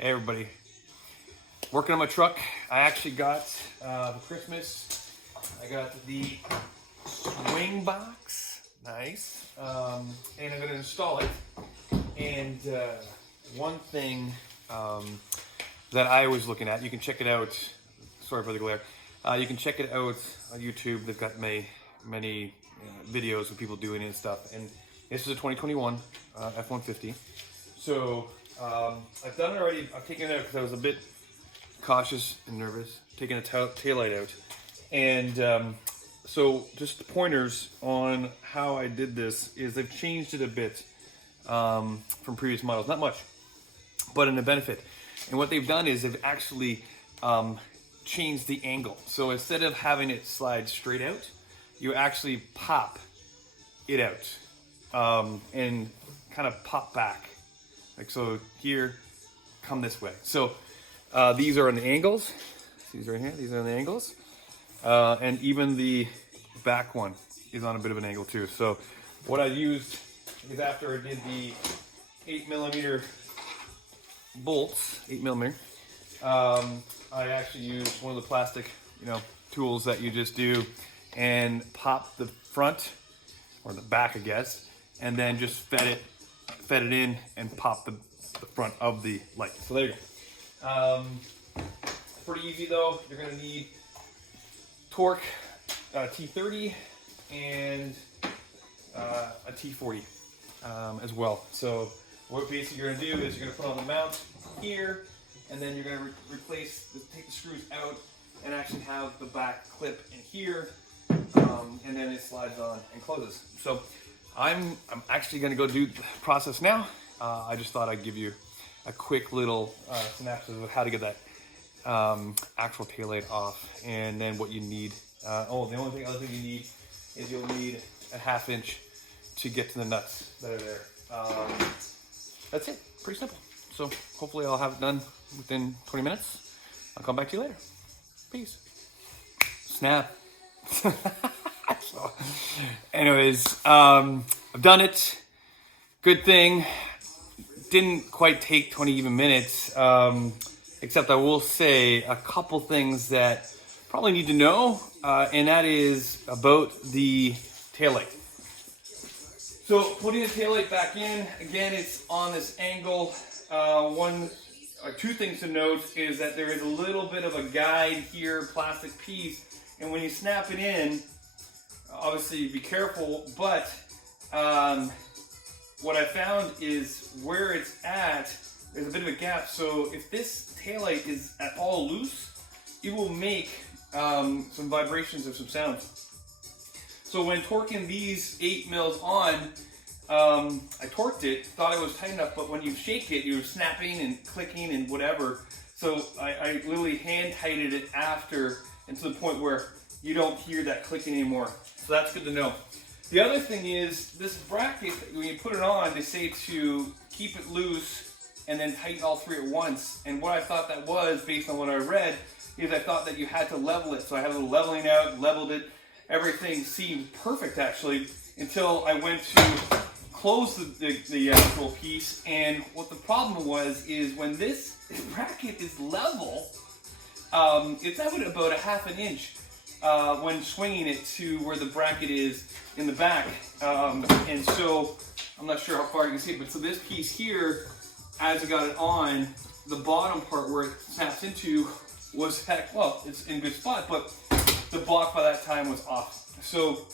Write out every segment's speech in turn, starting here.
Hey everybody, working on my truck. I actually got, for Christmas, I got the swing box, nice, and I'm gonna install it. And one thing that I was looking at, you can check it out, sorry for the glare, you can check it out on YouTube. They've got many videos of people doing it and stuff. And this is a 2021 F150. So I've done it already. I've taken it out because I was a bit cautious and nervous, taking a taillight out. And so just pointers on how I did this is they've changed it a bit from previous models. Not much, but in the benefit. And what they've done is they've actually changed the angle. So instead of having it slide straight out, you actually pop it out and kind of pop back. Like so here, come this way. So these are on the angles. These right here, these are on the angles. And even the back one is on a bit of an angle too. So what I used is after I did the 8mm bolts, 8mm, I actually used one of the plastic, tools that you just do and pop the front or the back, I guess, and then just fed it in and pop the front of the light. So there you go. Pretty easy though. You're gonna need torque, T30 and a T40 as well. So what basically you're gonna do is you're gonna put on the mount here, and then you're gonna take the screws out and actually have the back clip in here, and then it slides on and closes. So I'm actually gonna go do the process now. I just thought I'd give you a quick little synopsis of how to get that actual taillight off, and then what you need. The other thing you need is you'll need a 1/2 inch to get to the nuts that are there. That's it, pretty simple. So hopefully I'll have it done within 20 minutes. I'll come back to you later. Peace. Snap. So, anyways, I've done it. Good thing. Didn't quite take 20 even minutes, except I will say a couple things that probably need to know, and that is about the taillight. So putting the taillight back in, again, it's on this angle. Two things to note is that there is a little bit of a guide here, plastic piece, and when you snap it in, obviously be careful, but what I found is where it's at, there's a bit of a gap. So if this taillight is at all loose, it will make some vibrations or some sound. So when torquing these 8mm on, I torqued it, thought it was tight enough, but when you shake it, you're snapping and clicking and whatever. So I literally hand tightened it after, and to the point where you don't hear that clicking anymore. So that's good to know. The other thing is this bracket, when you put it on, they say to keep it loose and then tighten all three at once. And what I thought that was, based on what I read, is I thought that you had to level it. So I had a little leveling out, leveled it. Everything seemed perfect actually, until I went to close the actual piece. And what the problem was is when this bracket is level, it's at about a 1/2 inch when swinging it to where the bracket is in the back. And so I'm not sure how far you can see it, but so this piece here, as I got it on, the bottom part where it snaps into was it's in a good spot, but the block by that time was off. So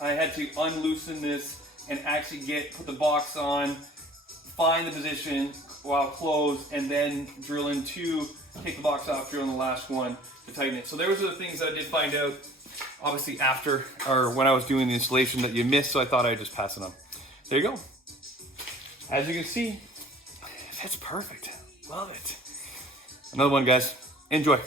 I had to unloosen this and actually put the box on, find the position while closed, and then drill in two, take the box off, drill in the last one to tighten it. So those are the things that I did find out, obviously after, or when I was doing the installation, that you missed, so I thought I'd just pass it on. There you go. As you can see, that's perfect. Love it. Another one, guys. Enjoy.